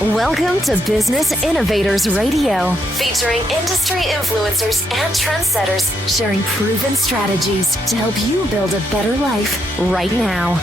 Welcome to Business Innovators Radio, featuring industry influencers and trendsetters sharing proven strategies to help you build a better life right now.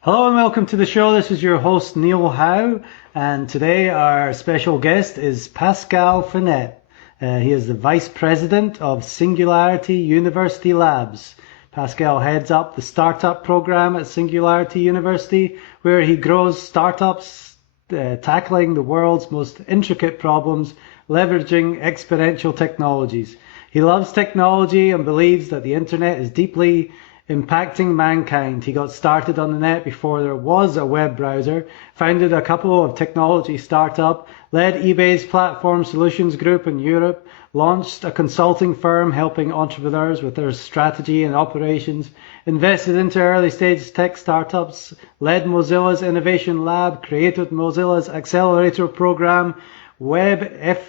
Hello and welcome to the show. This is your host, Neil Howe, and today our special guest is Pascal Finette. He is the Vice President of Singularity University Labs. Pascal heads up the startup program at Singularity University, where he grows startups tackling the world's most intricate problems, leveraging exponential technologies. He loves technology and believes that the internet is deeply impacting mankind. He got started on the net before there was a web browser, founded a couple of technology startups, led eBay's platform solutions group in Europe, launched a consulting firm helping entrepreneurs with their strategy and operations, invested into early stage tech startups, led Mozilla's innovation lab, created Mozilla's accelerator program, WebFWD,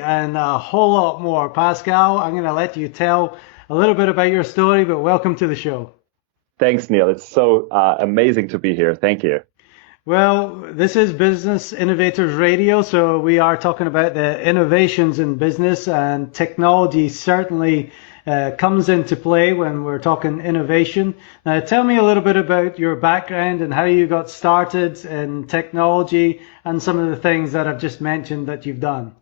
and a whole lot more. Pascal, I'm going to let you tell a little bit about your story, but welcome to the show. Thanks, Neil. It's so amazing to be here. Thank you. Well, this is Business Innovators Radio, so we are talking about the innovations in business, and technology certainly comes into play when we're talking innovation. Now, tell me a little bit about your background and how you got started in technology and some of the things that I've just mentioned that you've done.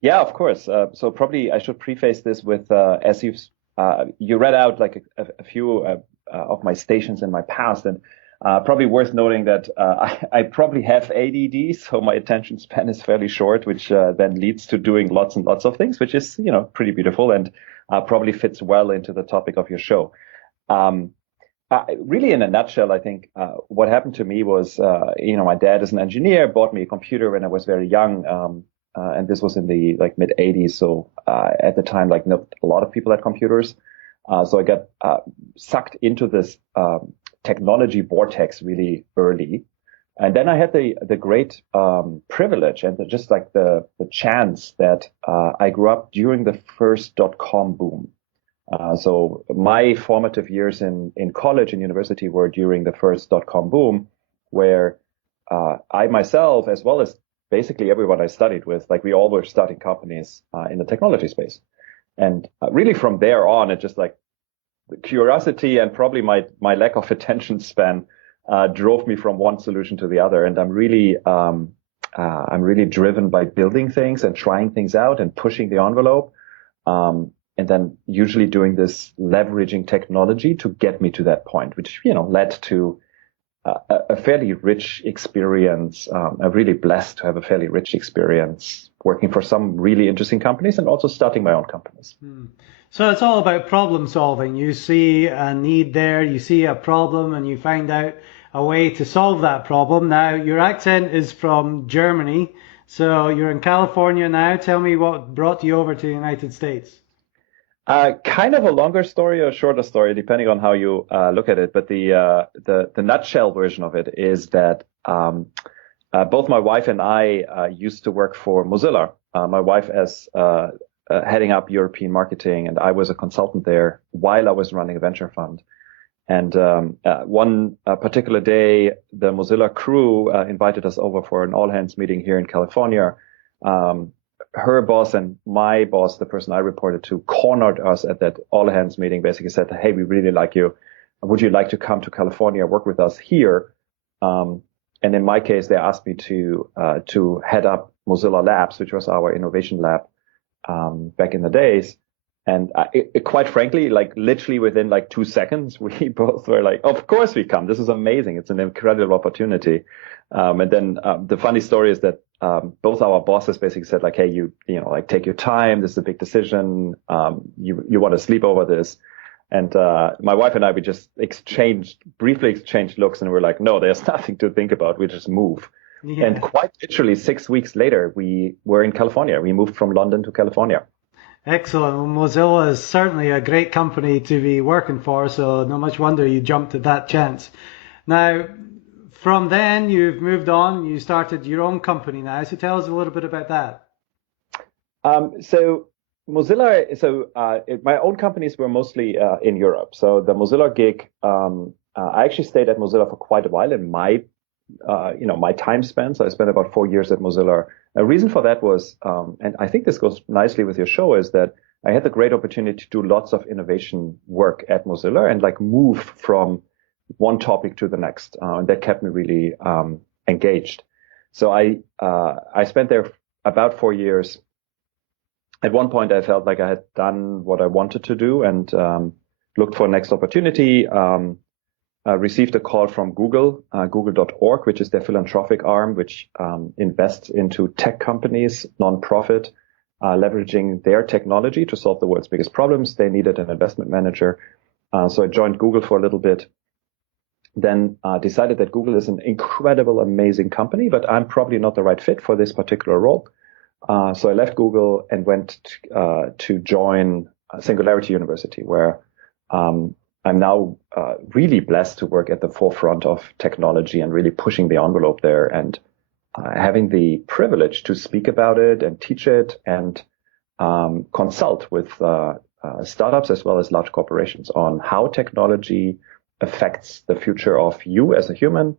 Yeah, of course. So probably I should preface this with, as you read out like a few of my stations in my past, and probably worth noting that I probably have ADD, so my attention span is fairly short, which then leads to doing lots and lots of things, which is, pretty beautiful and probably fits well into the topic of your show. Really, in a nutshell, I think what happened to me was, my dad is an engineer, bought me a computer when I was very young, and this was in the mid 80s. So at the time, not a lot of people had computers. So I got sucked into this technology vortex really early. And then I had the great privilege and just the chance that I grew up during the first .com boom. So my formative years in college and university were during the first .com boom, where I myself, as well as basically everyone I studied with, we all were starting companies in the technology space. And really from there on, it just the curiosity and probably my lack of attention span drove me from one solution to the other. And I'm really driven by building things and trying things out and pushing the envelope. And then usually doing this leveraging technology to get me to that point, which, led to a fairly rich experience. I'm really blessed to have a fairly rich experience working for some really interesting companies and also starting my own companies. So it's all about problem solving. You see a need there, you see a problem, and you find out a way to solve that problem. Now, your accent is from Germany, so you're in California now. Tell me what brought you over to the United States. Kind of a longer story or a shorter story, depending on how you look at it. But the nutshell version of it is that both my wife and I used to work for Mozilla. My wife as heading up European marketing, and I was a consultant there while I was running a venture fund. And one particular day, the Mozilla crew invited us over for an all-hands meeting here in California. Her boss and my boss, the person I reported to, cornered us at that all-hands meeting, basically said, "Hey, we really like you. Would you like to come to California, work with us here?" And in my case, they asked me to head up Mozilla Labs, which was our innovation lab back in the days. And quite frankly, literally within 2 seconds, we both were like, "Of course we come. This is amazing. It's an incredible opportunity." And then the funny story is that both our bosses basically said, "Hey, you take your time. This is a big decision. You want to sleep over this." And my wife and I, we just briefly exchanged looks, and we're like, "No, there's nothing to think about. We just move." Yeah. And quite literally 6 weeks later, we were in California. We moved from London to California. Excellent. Well, Mozilla is certainly a great company to be working for, so no much wonder you jumped at that chance. Now, from then, you've moved on. You started your own company now. So tell us a little bit about that. So Mozilla, my own companies were mostly in Europe. So the Mozilla gig I actually stayed at Mozilla for quite a while in my my time span. So I spent about 4 years at Mozilla. A reason for that was, and I think this goes nicely with your show, is that I had the great opportunity to do lots of innovation work at Mozilla and like move from one topic to the next. And that kept me really engaged. So I spent there about 4 years. At one point, I felt like I had done what I wanted to do and looked for next opportunity. Received a call from Google, google.org, which is their philanthropic arm, which invests into tech companies, nonprofit, leveraging their technology to solve the world's biggest problems. They needed an investment manager. So I joined Google for a little bit, then decided that Google is an incredible, amazing company, but I'm probably not the right fit for this particular role. So I left Google and went to join Singularity University, where I'm now really blessed to work at the forefront of technology and really pushing the envelope there and having the privilege to speak about it and teach it and consult with startups as well as large corporations on how technology affects the future of you as a human,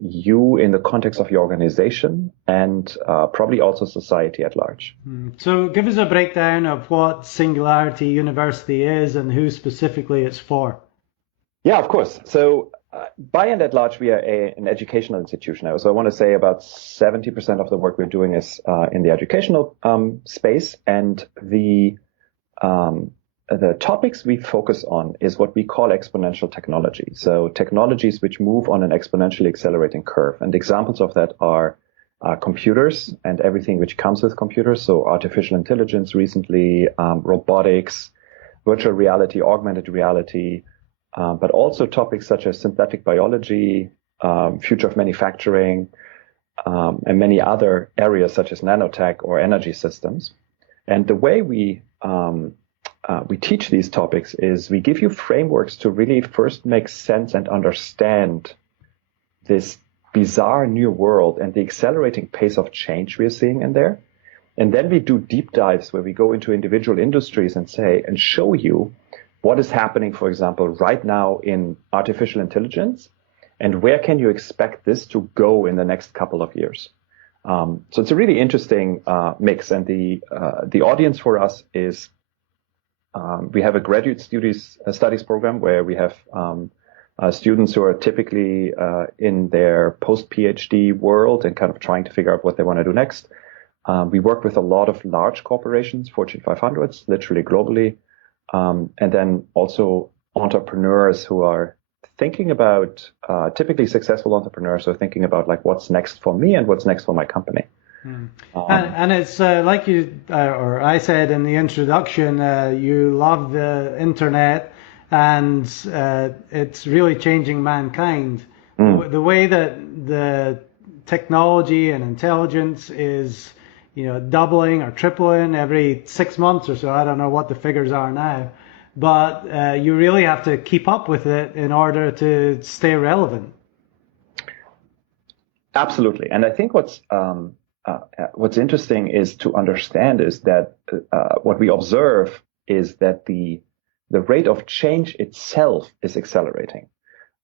you in the context of your organization, and probably also society at large. So give us a breakdown of what Singularity University is and who specifically it's for. Yeah, of course. So by and at large, we are an educational institution. So I want to say about 70% of the work we're doing is in the educational space, and the topics we focus on is what we call exponential technology. So technologies which move on an exponentially accelerating curve. And examples of that are computers and everything which comes with computers. So artificial intelligence recently, robotics, virtual reality, augmented reality, but also topics such as synthetic biology, future of manufacturing, and many other areas such as nanotech or energy systems. And the way we teach these topics is we give you frameworks to really first make sense and understand this bizarre new world and the accelerating pace of change we are seeing in there. And then we do deep dives where we go into individual industries and show you what is happening, for example, right now in artificial intelligence, and where can you expect this to go in the next couple of years. So it's a really interesting mix. And the audience for us is we have a graduate studies program where we have students who are typically in their post-PhD world and kind of trying to figure out what they want to do next. We work with a lot of large corporations, Fortune 500s, literally globally, and then also entrepreneurs who are thinking about, typically successful entrepreneurs who are thinking about like what's next for me and what's next for my company. And it's like you, or I said in the introduction, you love the internet and it's really changing mankind. The way that the technology and intelligence is, doubling or tripling every 6 months or so. I don't know what the figures are now, but you really have to keep up with it in order to stay relevant. Absolutely. And I think what's interesting is to understand is that what we observe is that the rate of change itself is accelerating.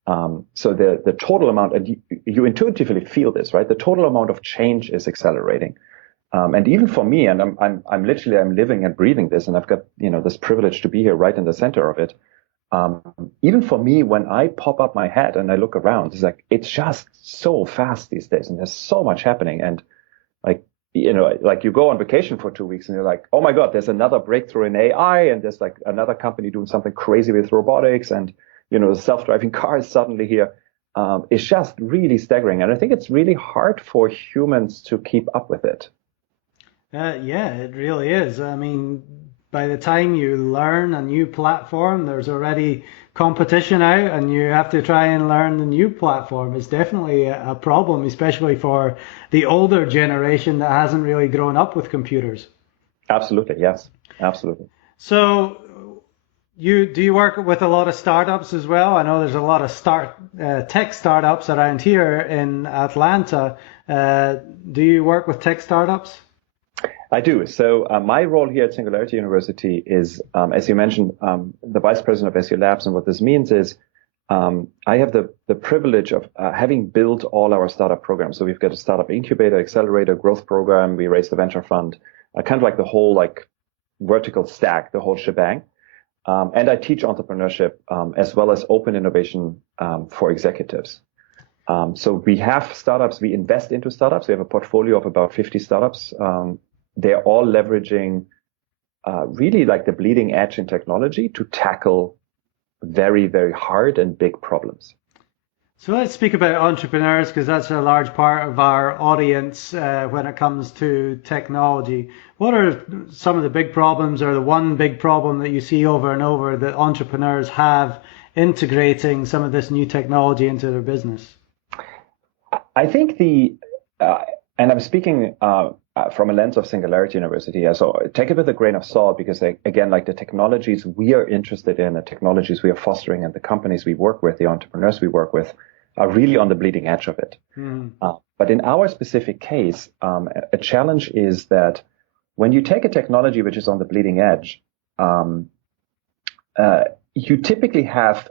So the total amount, and you intuitively feel this, right? The total amount of change is accelerating. And even for me, and I'm living and breathing this, and I've got, this privilege to be here right in the center of it. Even for me, when I pop up my head and I look around, it's just so fast these days, and there's so much happening. And like you go on vacation for 2 weeks and you're like, oh my God, there's another breakthrough in AI, and there's like another company doing something crazy with robotics, and, the self-driving car is suddenly here. It's just really staggering. And I think it's really hard for humans to keep up with it. Yeah, it really is. I mean, by the time you learn a new platform, there's already competition out, and you have to try and learn the new platform. It's definitely a problem, especially for the older generation that hasn't really grown up with computers. Absolutely, yes, absolutely. So, do you work with a lot of startups as well? I know there's a lot of tech startups around here in Atlanta. Do you work with tech startups? I do. So my role here at Singularity University is, as you mentioned, the vice president of SU Labs. And what this means is I have the privilege of having built all our startup programs. So we've got a startup incubator, accelerator, growth program. We raised a venture fund, kind of like the whole like vertical stack, the whole shebang. And I teach entrepreneurship as well as open innovation for executives. So we have startups. We invest into startups. We have a portfolio of about 50 startups. They're all leveraging really like the bleeding edge in technology to tackle very, very hard and big problems. So let's speak about entrepreneurs, because that's a large part of our audience when it comes to technology. What are some of the big problems, or the one big problem that you see over and over that entrepreneurs have integrating some of this new technology into their business? I think and I'm speaking from a lens of Singularity University, so take it with a grain of salt, because again, like the technologies we are interested in, the technologies we are fostering, and the companies we work with, the entrepreneurs we work with, are really on the bleeding edge of it. But in our specific case, a challenge is that when you take a technology which is on the bleeding edge, you typically have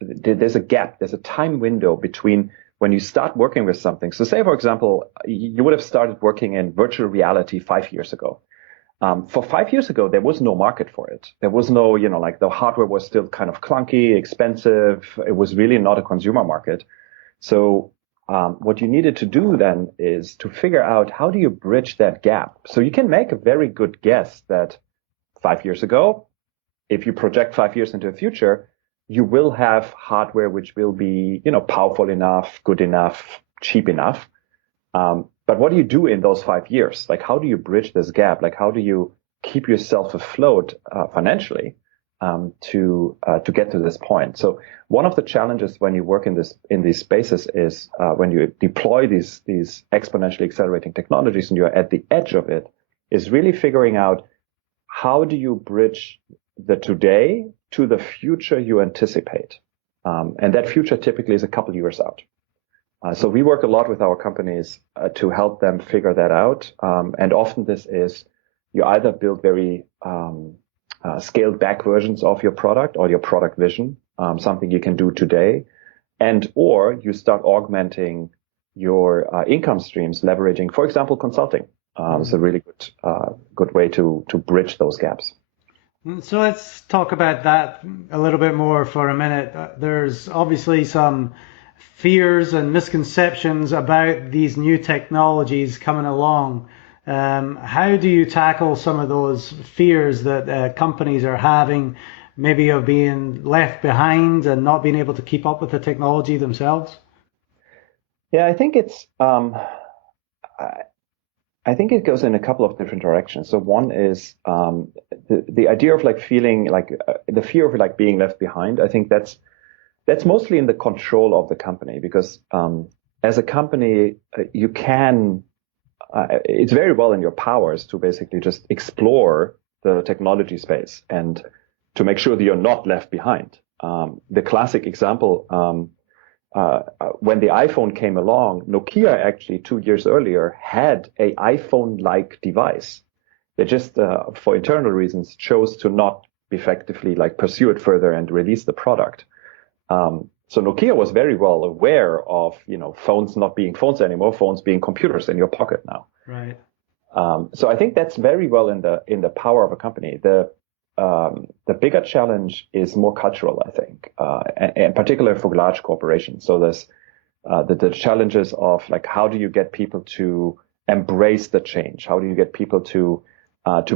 there's a gap, there's a time window between when you start working with something. So say, for example, you would have started working in virtual reality 5 years ago. For 5 years ago, there was no market for it. There was no, like the hardware was still kind of clunky, expensive. It was really not a consumer market. So what you needed to do then is to figure out, how do you bridge that gap? So you can make a very good guess that 5 years ago, if you project 5 years into the future, you will have hardware which will be, powerful enough, good enough, cheap enough. But what do you do in those 5 years? Like, how do you bridge this gap? Like, how do you keep yourself afloat financially to get to this point? So one of the challenges when you work in these spaces is when you deploy these exponentially accelerating technologies and you're at the edge of it, is really figuring out, how do you bridge the today to the future you anticipate? And that future typically is a couple years out. So we work a lot with our companies to help them figure that out. And often this is, you either build very scaled back versions of your product or your product vision, something you can do today, or you start augmenting your income streams, leveraging, for example, consulting. It's a really good way to bridge those gaps. So let's talk about that a little bit more for a minute. There's obviously some fears and misconceptions about these new technologies coming along. How do you tackle some of those fears that companies are having, maybe of being left behind and not being able to keep up with the technology themselves? Yeah, I think I think it goes in a couple of different directions. So one is the idea of like feeling like the fear of like being left behind. I think that's mostly in the control of the company, because as a company, you can, it's very well in your powers to basically just explore the technology space and to make sure that you're not left behind. The classic example, when the iPhone came along, Nokia actually 2 years earlier had a iPhone-like device. They just, for internal reasons, chose to not effectively like pursue it further and release the product. So Nokia was very well aware of, phones not being phones anymore, phones being computers in your pocket now. Right. So I think that's very well in the power of a company. The bigger challenge is more cultural, I think, and particularly for large corporations. So there's the challenges of like, how do you get people to embrace the change? How do you get people to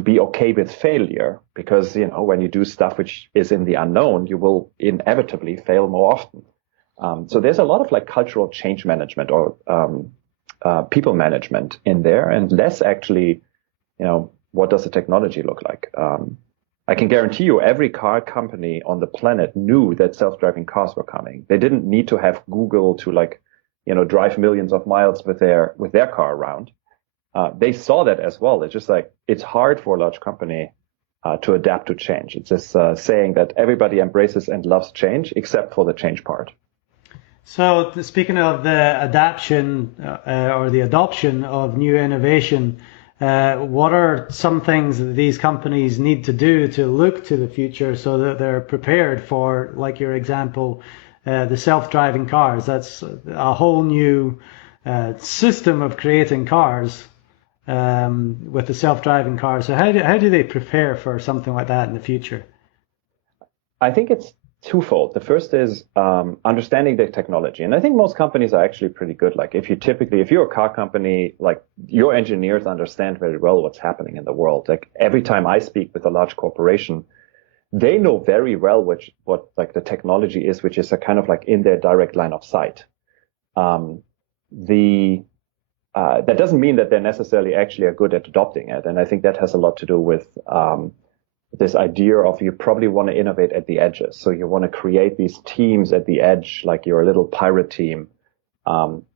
be okay with failure? Because, when you do stuff which is in the unknown, you will inevitably fail more often. So there's a lot of like cultural change management or people management in there, and less actually, what does the technology look like? I can guarantee you every car company on the planet knew that self-driving cars were coming. They didn't need to have Google to drive millions of miles with their car around. They saw that as well. It's just like, it's hard for a large company to adapt to change. It's this saying that everybody embraces and loves change except for the change part. So speaking of the adaptation or the adoption of new innovation, what are some things that these companies need to do to look to the future so that they're prepared for, like your example, the self-driving cars. That's a whole new system of creating cars with the self-driving cars. So how do they prepare for something like that in the future? I think it's twofold. The first is understanding the technology. And I think most companies are actually pretty good. Like if you're a car company, like your engineers understand very well what's happening in the world. Like every time I speak with a large corporation, they know very well what like the technology is, which is a kind of like in their direct line of sight. That doesn't mean that they're necessarily actually are good at adopting it. And I think that has a lot to do with this idea of you probably want to innovate at the edges. So you want to create these teams at the edge, like your little pirate team,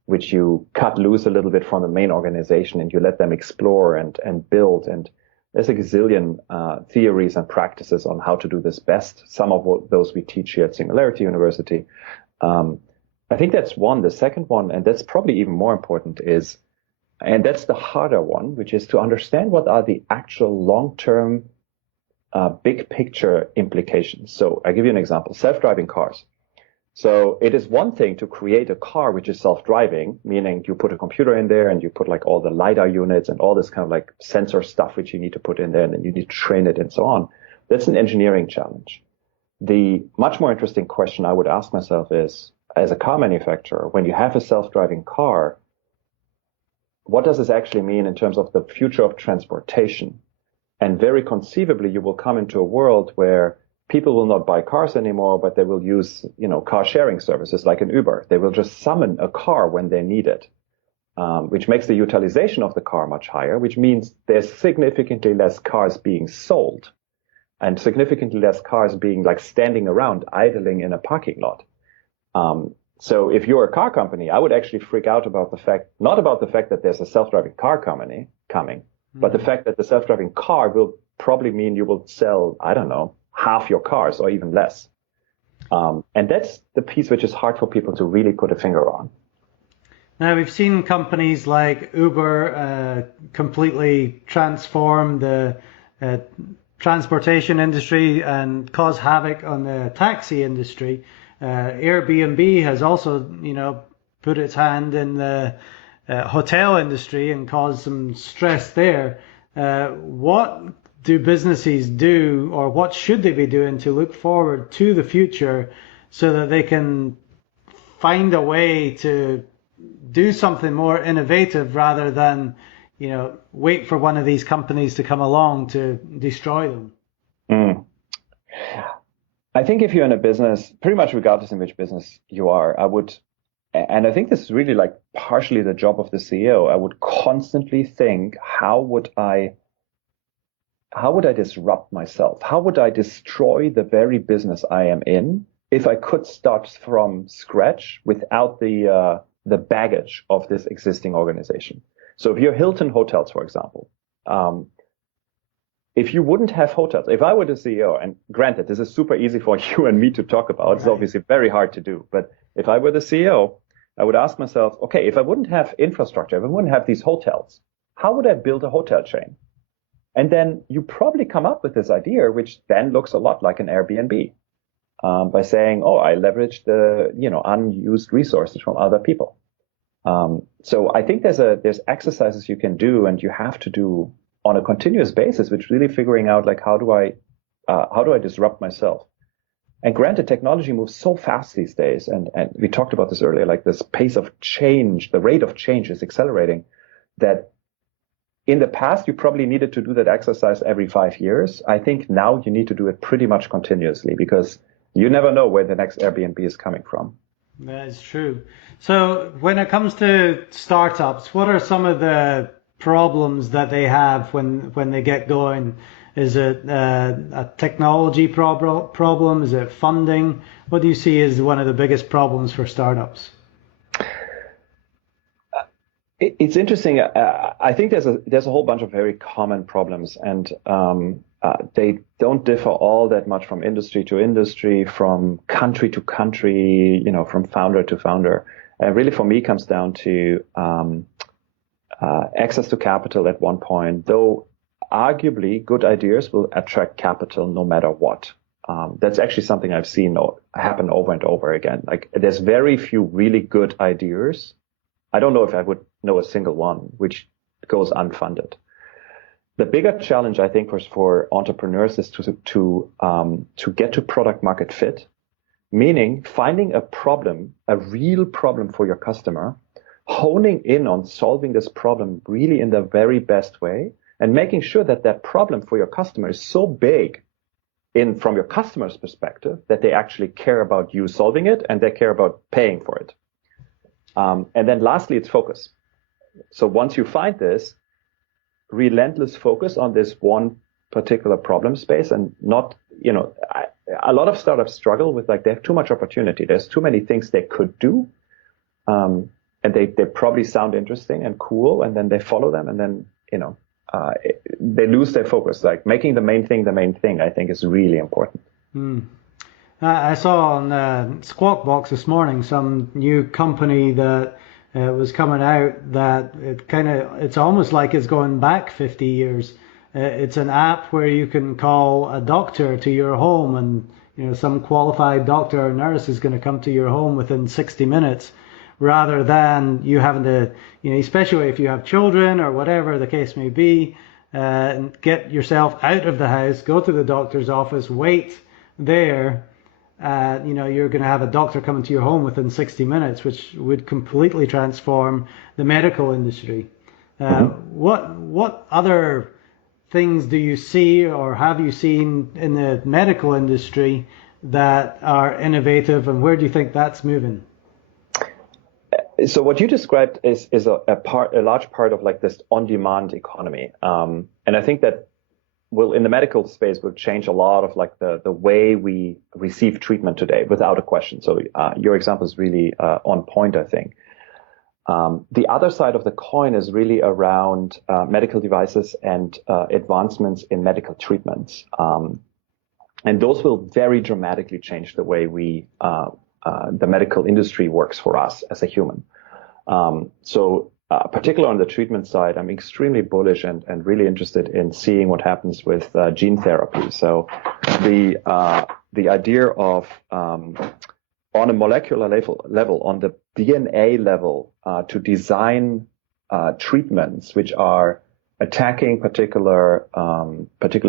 which you cut loose a little bit from the main organization and you let them explore and build. And there's a gazillion theories and practices on how to do this best. Some of those we teach here at Singularity University. I think that's one. The second one, and that's probably even more important, is, and that's the harder one, which is to understand what are the actual long-term big picture implications. So I give you an example, self-driving cars. So it is one thing to create a car which is self-driving, meaning you put a computer in there and you put like all the LiDAR units and all this kind of like sensor stuff which you need to put in there and then you need to train it and so on. That's an engineering challenge. The much more interesting question I would ask myself is, as a car manufacturer, when you have a self-driving car, what does this actually mean in terms of the future of transportation? And very conceivably, you will come into a world where people will not buy cars anymore, but they will use, car sharing services like an Uber. They will just summon a car when they need it, which makes the utilization of the car much higher, which means there's significantly less cars being sold and significantly less cars being like standing around idling in a parking lot. So if you're a car company, I would actually freak out about not about the fact that there's a self-driving car coming, but the fact that the self-driving car will probably mean you will sell, I don't know, half your cars or even less. And that's the piece which is hard for people to really put a finger on. Now, we've seen companies like Uber completely transform the transportation industry and cause havoc on the taxi industry. Airbnb has also, put its hand in the hotel industry and caused some stress there. What do businesses do, or what should they be doing to look forward to the future so that they can find a way to do something more innovative rather than, wait for one of these companies to come along to destroy them? I think if you're in a business, pretty much regardless in which business you are, and I think this is really like partially the job of the CEO, I would constantly think, how would I disrupt myself? How would I destroy the very business I am in if I could start from scratch without the baggage of this existing organization? So if you're Hilton Hotels, for example, if you wouldn't have hotels, if I were the CEO, and granted, this is super easy for you and me to talk about, right. It's obviously very hard to do, but if I were the CEO, I would ask myself, okay, if I wouldn't have infrastructure, if I wouldn't have these hotels, how would I build a hotel chain? And then you probably come up with this idea, which then looks a lot like an Airbnb, by saying, oh, I leverage the, unused resources from other people. So I think there's exercises you can do and you have to do on a continuous basis, which really figuring out like, how do I disrupt myself? And granted, technology moves so fast these days. And we talked about this earlier, like this pace of change, the rate of change is accelerating, that in the past, you probably needed to do that exercise every 5 years. I think now you need to do it pretty much continuously because you never know where the next Airbnb is coming from. That is true. So when it comes to startups, what are some of the problems that they have when they get going? Is it a technology problem? Is it funding? What do you see as one of the biggest problems for startups? It's interesting. I think there's a whole bunch of very common problems, and they don't differ all that much from industry to industry, from country to country, from founder to founder. And really, for me, comes down to access to capital at one point, though arguably good ideas will attract capital no matter what. That's actually something I've seen happen over and over again. Like there's very few really good ideas. I don't know if I would know a single one which goes unfunded. The bigger challenge, I think, for entrepreneurs is to get to product market fit, meaning finding a real problem for your customer, honing in on solving this problem really in the very best way, and making sure that that problem for your customer is so big from your customer's perspective that they actually care about you solving it and they care about paying for it. And then lastly, it's focus. So once you find this, relentless focus on this one particular problem space, and not, a lot of startups struggle with, like, they have too much opportunity. There's too many things they could do. And they probably sound interesting and cool, and then they follow them, and then, they lose their focus. Like making the main thing, I think is really important. I saw on Squawk Box this morning some new company that was coming out that it's almost like it's going back 50 years. It's an app where you can call a doctor to your home, and some qualified doctor or nurse is going to come to your home within 60 minutes, rather than you having to, especially if you have children or whatever the case may be, get yourself out of the house, go to the doctor's office, wait there. You're going to have a doctor coming to your home within 60 minutes, which would completely transform the medical industry. What other things do you see or have you seen in the medical industry that are innovative, and where do you think that's moving? So what you described is a large part of like this on-demand economy, and I think that in the medical space will change a lot of like the way we receive treatment today, without a question. So your example is really on point, I think. The other side of the coin is really around medical devices and advancements in medical treatments, and those will very dramatically change the way the medical industry works for us as a human. Particularly on the treatment side, I'm extremely bullish and really interested in seeing what happens with gene therapy. So the idea of on a molecular level, on the DNA level, to design treatments which are attacking particular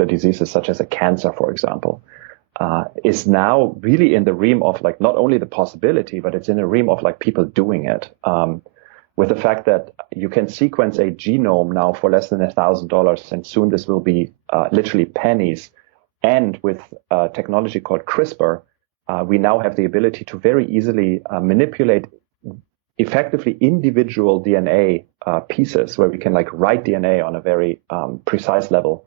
diseases such as a cancer, for example, is now really in the realm of like not only the possibility, but it's in the realm of like people doing it. With the fact that you can sequence a genome now for less than $1,000, and soon this will be literally pennies. And with technology called CRISPR, we now have the ability to very easily manipulate effectively individual DNA pieces, where we can like write DNA on a very precise level,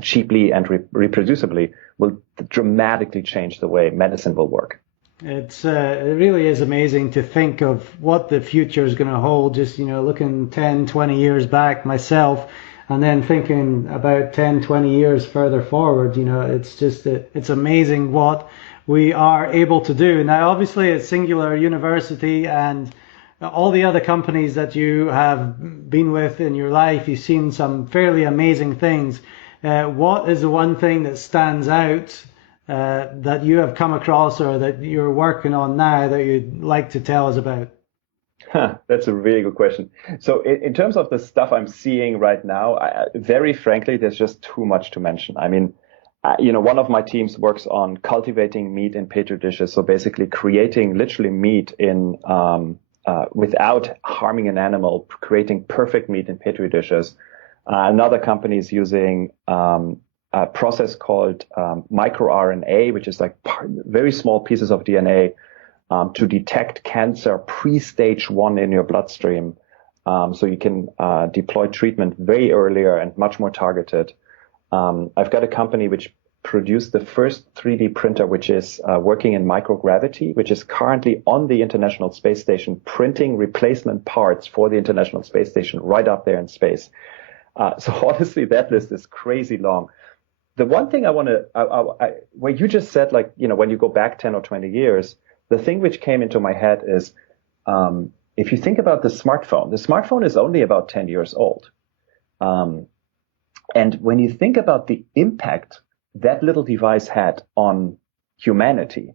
cheaply and reproducibly, will dramatically change the way medicine will work. It really is amazing to think of what the future is going to hold. Just, looking 10, 20 years back myself, and then thinking about 10, 20 years further forward, it's amazing what we are able to do. Now, obviously at Singular University and all the other companies that you have been with in your life, you've seen some fairly amazing things. What is the one thing that stands out that you have come across or that you're working on now that you'd like to tell us about? That's a really good question. So in terms of the stuff I'm seeing right now, very frankly, there's just too much to mention. I mean, one of my teams works on cultivating meat in petri dishes. So basically creating literally meat in without harming an animal, creating perfect meat in petri dishes. Another company is using a process called microRNA, which is like very small pieces of DNA to detect cancer pre-stage 1 in your bloodstream. So you can deploy treatment very earlier and much more targeted. I've got a company which produced the first 3D printer, which is working in microgravity, which is currently on the International Space Station, printing replacement parts for the International Space Station right up there in space. So honestly, that list is crazy long. The one thing I want to, where you just said, like, when you go back 10 or 20 years, the thing which came into my head is, if you think about the smartphone is only about 10 years old. And when you think about the impact that little device had on humanity,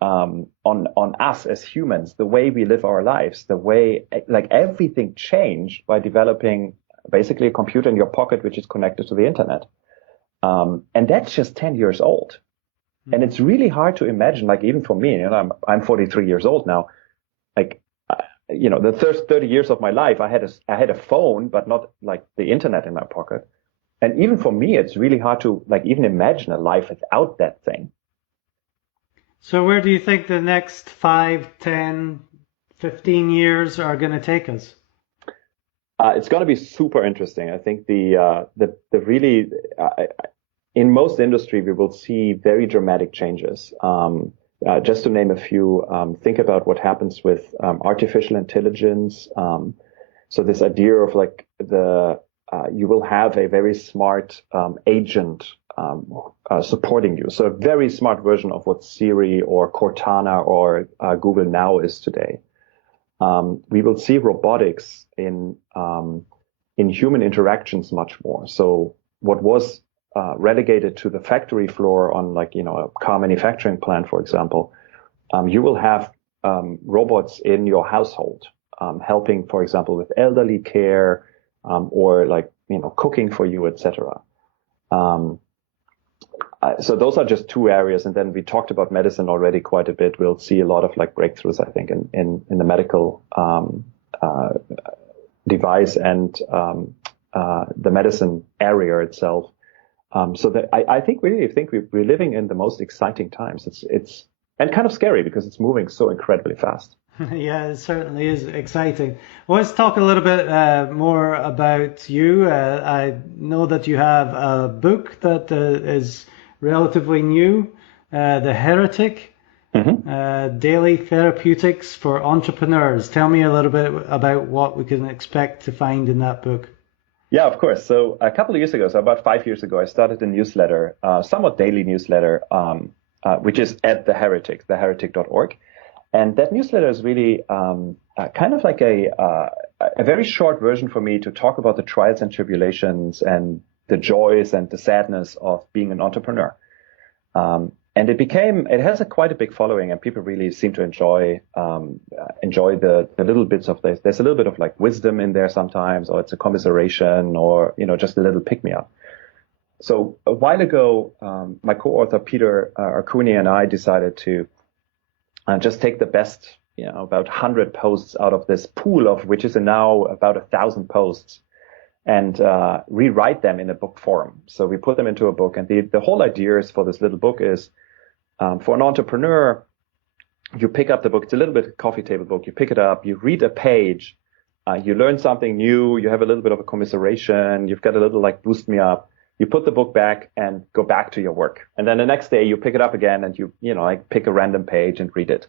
on us as humans, the way we live our lives, the way, like, everything changed by developing basically a computer in your pocket which is connected to the internet. And that's just 10 years old. And it's really hard to imagine, like, even for me, I'm 43 years old now. Like, the first 30 years of my life, I had a phone, but not like the internet in my pocket. And even for me, it's really hard to, like, even imagine a life without that thing. So where do you think the next 5, 10, 15 years are going to take us? It's going to be super interesting. I think the really, in most industry, we will see very dramatic changes. Just to name a few, think about what happens with artificial intelligence. So this idea of, like, you will have a very smart agent supporting you. So a very smart version of what Siri or Cortana or Google Now is today. We will see robotics in human interactions much more. So what was relegated to the factory floor on, like, a car manufacturing plant, for example, you will have robots in your household helping, for example, with elderly care or, like, cooking for you, etc. So those are just two areas. And then we talked about medicine already quite a bit. We'll see a lot of, like, breakthroughs, I think, in the medical device and the medicine area itself. So that I think we're living in the most exciting times. It's and kind of scary because it's moving so incredibly fast. Yeah, it certainly is exciting. Well, let's talk a little bit more about you. I know that you have a book that is relatively new, The Heretic, Daily Therapeutics for Entrepreneurs. Tell me a little bit about what we can expect to find in that book. Yeah, of course. So a couple of years ago, so about 5 years ago, I started a newsletter, somewhat daily newsletter, which is at The Heretic, theheretic.org. And that newsletter is really kind of like a very short version for me to talk about the trials and tribulations and the joys and the sadness of being an entrepreneur. And it has quite a big following, and people really seem to enjoy the little bits of this. There's a little bit of, like, wisdom in there sometimes, or it's a commiseration, or, just a little pick-me-up. So a while ago, my co-author Peter Arcuni and I decided to just take the best, about 100 posts out of this pool of which is now about 1,000 posts, and rewrite them in a book form. So we put them into a book, and the whole idea is for this little book is for an entrepreneur, you pick up the book. It's a little bit of a coffee table book. You pick it up, you read a page, you learn something new, you have a little bit of a commiseration, you've got a little, like, boost me up. You put the book back and go back to your work. And then the next day you pick it up again and you like, pick a random page and read it.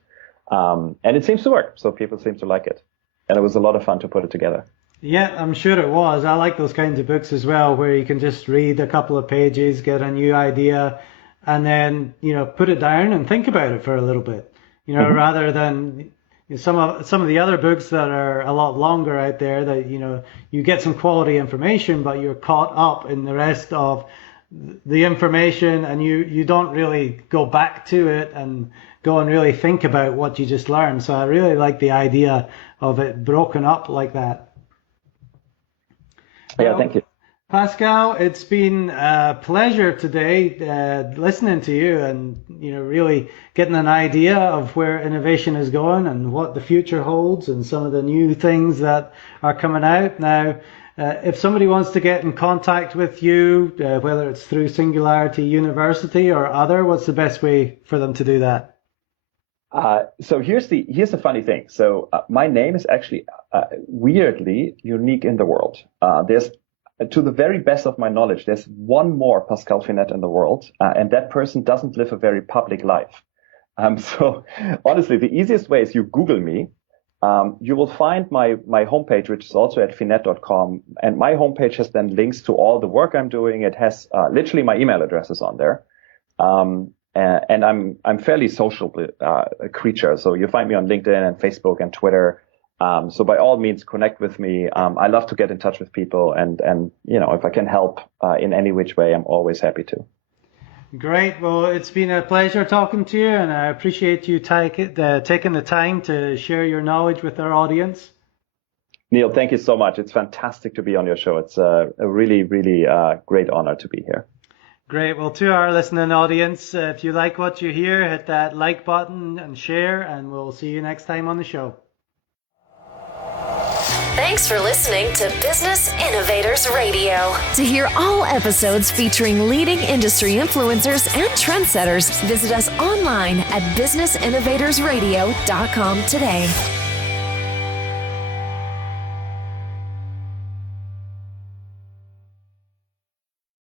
And it seems to work. So people seem to like it. And it was a lot of fun to put it together. Yeah, I'm sure it was. I like those kinds of books as well, where you can just read a couple of pages, get a new idea, and then, put it down and think about it for a little bit, rather than some of the other books that are a lot longer out there that, you get some quality information, but you're caught up in the rest of the information, and you don't really go back to it and go and really think about what you just learned. So I really like the idea of it broken up like that. Yeah, thank you. Pascal, it's been a pleasure today listening to you and really getting an idea of where innovation is going and what the future holds and some of the new things that are coming out. Now, if somebody wants to get in contact with you, whether it's through Singularity University or other, what's the best way for them to do that? So here's the funny thing. So my name is actually weirdly unique in the world. There's, to the very best of my knowledge, there's one more Pascal Finette in the world, and that person doesn't live a very public life. So honestly, the easiest way is you Google me. You will find my homepage, which is also at finette.com. And my homepage has then links to all the work I'm doing. It has literally my email addresses on there. And I'm fairly social creature. So you find me on LinkedIn and Facebook and Twitter. So by all means, connect with me. I love to get in touch with people, and if I can help in any which way, I'm always happy to. Great. Well, it's been a pleasure talking to you, and I appreciate you taking the time to share your knowledge with our audience. Neil, thank you so much. It's fantastic to be on your show. It's a really, really great honor to be here. Great. Well, to our listening audience, if you like what you hear, hit that like button and share, and we'll see you next time on the show. Thanks for listening to Business Innovators Radio. To hear all episodes featuring leading industry influencers and trendsetters, visit us online at businessinnovatorsradio.com today.